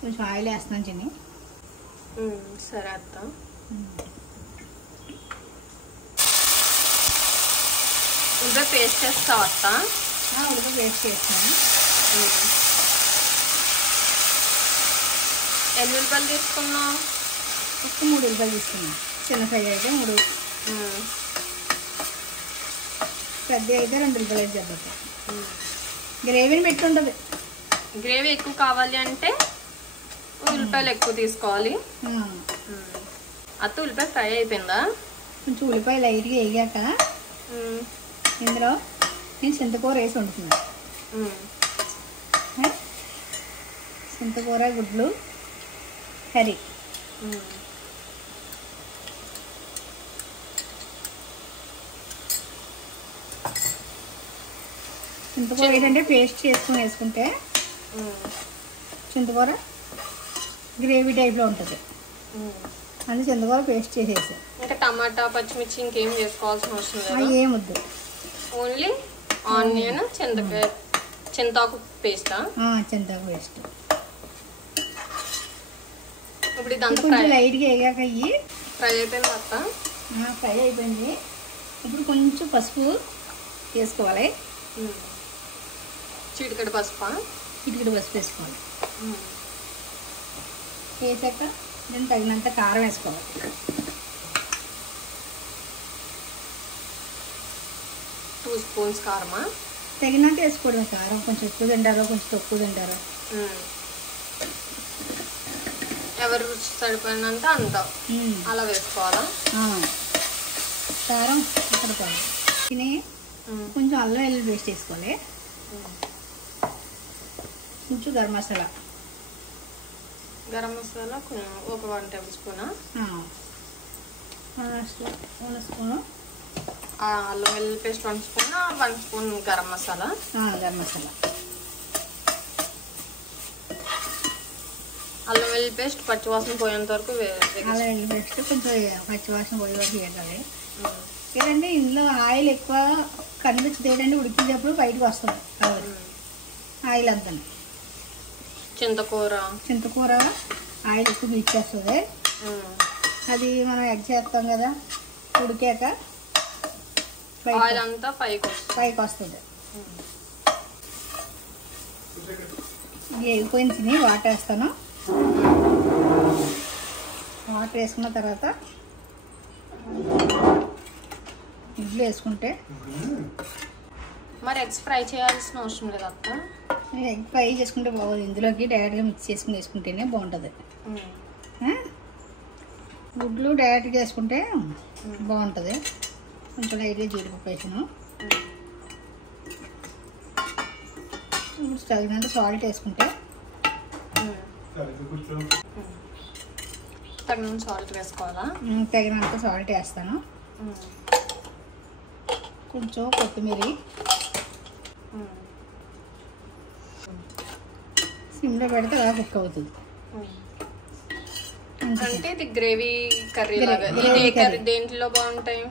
కొంచెం ఆయిల్ వేస్తున్నాను చిన్ని. సరే అత్త. ఉల్లిపాయ పేస్ట్ చేస్తావు అత్త? ఉల్లిపాయ పేస్ట్ చేస్తున్నాను. ఎన్ని ఉల్లిపాయలు తీసుకున్నావు? ఒక 3 ఉల్లిపాయలు తీసుకున్నాను. చిన్న ఫ్రై అయితే 3, పెద్ద అయితే 2 ఉల్లిపాయలు అయితే సరిపోతాయి. గ్రేవీని పెట్టి ఉంటుంది. గ్రేవీ ఎక్కువ కావాలి అంటే ఉల్లిపాయలు ఎక్కువ తీసుకోవాలి. అత్త ఉల్లిపాయ ఫ్రై అయిపోయిందా? కొంచెం ఉల్లిపాయ లైట్గా వేగాక ఇందులో నేను చింతకూర వేసి వండుతున్నాను. చింతకూర గుడ్లు కర్రీ. చింతకూర ఏంటంటే పేస్ట్ చేసుకుని వేసుకుంటే చింతకూర గ్రేవీ టైప్లో ఉంటుంది. అది చింతకూర పేస్ట్ చేసేసి ఇంకా టమాటా పచ్చిమిర్చి ఇంకేం వేసుకోవాల్సిన అవసరం లేదు. ఏమొద్దు, ఓన్లీ ఆనియన్ చింతాకు పేస్టా? చింతాకు పేస్ట్. ఇప్పుడు ఇదంతా కొంచెం లైట్గా వేగాక ఫ్రై అయిపోయింది అత్త? ఫ్రై అయిపోయింది. ఇప్పుడు కొంచెం పసుపు వేసుకోవాలి. చిటికెడు పసుపా? చిటికెడు పసుపు వేసుకోవాలి. వేసాక నేను తగినంత కారం వేసుకోవాలి. టూ స్పూన్స్ కారమా? తగినంత వేసుకోవడం. కారం కొంచెం ఎక్కువ తింటారో కొంచెం తక్కువ తింటారో, ఎవరు రుచి సరిపోయినంత అంత అలా వేసుకోవాలా? కారం సరిపోవాలి. తిని కొంచెం అల్లం వెల్లుల్లి పేస్ట్ వేసుకోవాలి. కొంచెం గరం మసాలా ఒక 1 టేబుల్ స్పూనా? 1 స్పూను అల్లం వెల్లుల్లి paste 1 spoon, 1 spoon garam masala. Garam masala, అల్లం వెల్లుల్లి పేస్ట్ పచ్చివాసన పోయేంత వరకు అల్లం వెల్లుల్లి పేస్ట్ కొంచెం పచ్చివాసన పోయే వరకు వేయాలి. ఏంటంటే ఇందులో ఆయిల్ ఎక్కువ కనిపించదు. ఏంటంటే ఉడికినప్పుడు బయటకు వస్తుంది ఆయిల్ అంతా. చింతకూర ఆయిల్ ఎక్కువ పీల్చేస్తుంది. అది మనం ఎగ్ చేస్తాం కదా, ఉడికాక ఆయిల్ అంతా పైకి వస్తుంది. వేగిపోయింది. వాటర్ వేస్తాను. వాటర్ వేసుకున్న తర్వాత ఇడ్లీ వేసుకుంటే మరి ఎగ్స్ ఫ్రై చేయాల్సిన అవసరం లేదు అక్క? ఎగ్ ఫ్రై చేసుకుంటే బాగోదు. ఇందులోకి డైరెక్ట్గా మిక్స్ చేసుకుని వేసుకుంటేనే బాగుంటుంది. గుడ్లు డైరెక్ట్గా వేసుకుంటే బాగుంటుంది. కొంచెం లైట్గా జీడిపప్పు వేసాను. ఇప్పుడు తగినంత సాల్ట్ వేసుకుంటే తగినంత సాల్ట్ వేసుకోవాలా? తగినంత సాల్ట్ వేస్తాను. కొంచెం కొత్తిమీర సిమ్లో పెడితే అలా కుక్ అవుతుంది. అంటే ఇది గ్రేవీ కర్రీ లాగా. దేంట్లో బాగుంటాయి?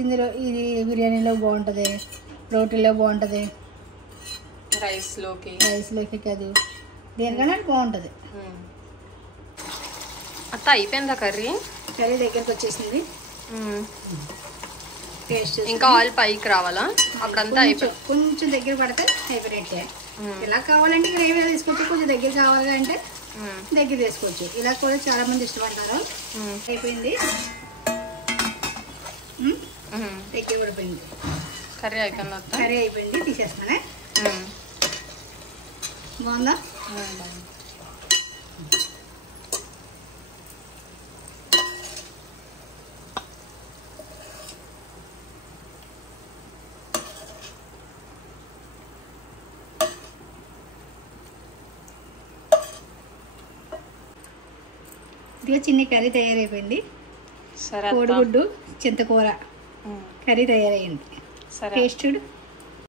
ఇందులో ఇది బిర్యానీలో బాగుంటుంది, రోటీలో బాగుంటుంది, రైస్లోకి కాదు దేనికన్నా బాగుంటుంది. అత్త అయిపోయిందా కర్రీ? కర్రీ దగ్గరకు వచ్చేసింది. టేస్ట్ ఇంకా ఆయిల్ పైకి రావాలా? అప్పుడంతా అయిపోయింది. కొంచెం దగ్గర పడితే అయిపోయినట్టే. ఇలా కావాలంటే గ్రేవీ తీసుకోవచ్చు. కొంచెం దగ్గర కావాలి అంటే దగ్గర తీసుకోవచ్చు. ఇలా కూడా చాలా మంది ఇష్టపడతారు. అయిపోయింది. దగ్గర పడిపోయింది. కర్రీ అయిపోయింది. కర్రీ అయిపోయింది. తీసేస్తానే. బాగుందా? ఇదిగో చిన్ని కర్రీ తయారైపోయింది. కోడిగుడ్డు చింతకూర కర్రీ తయారైంది. టేస్ట్ చూడు.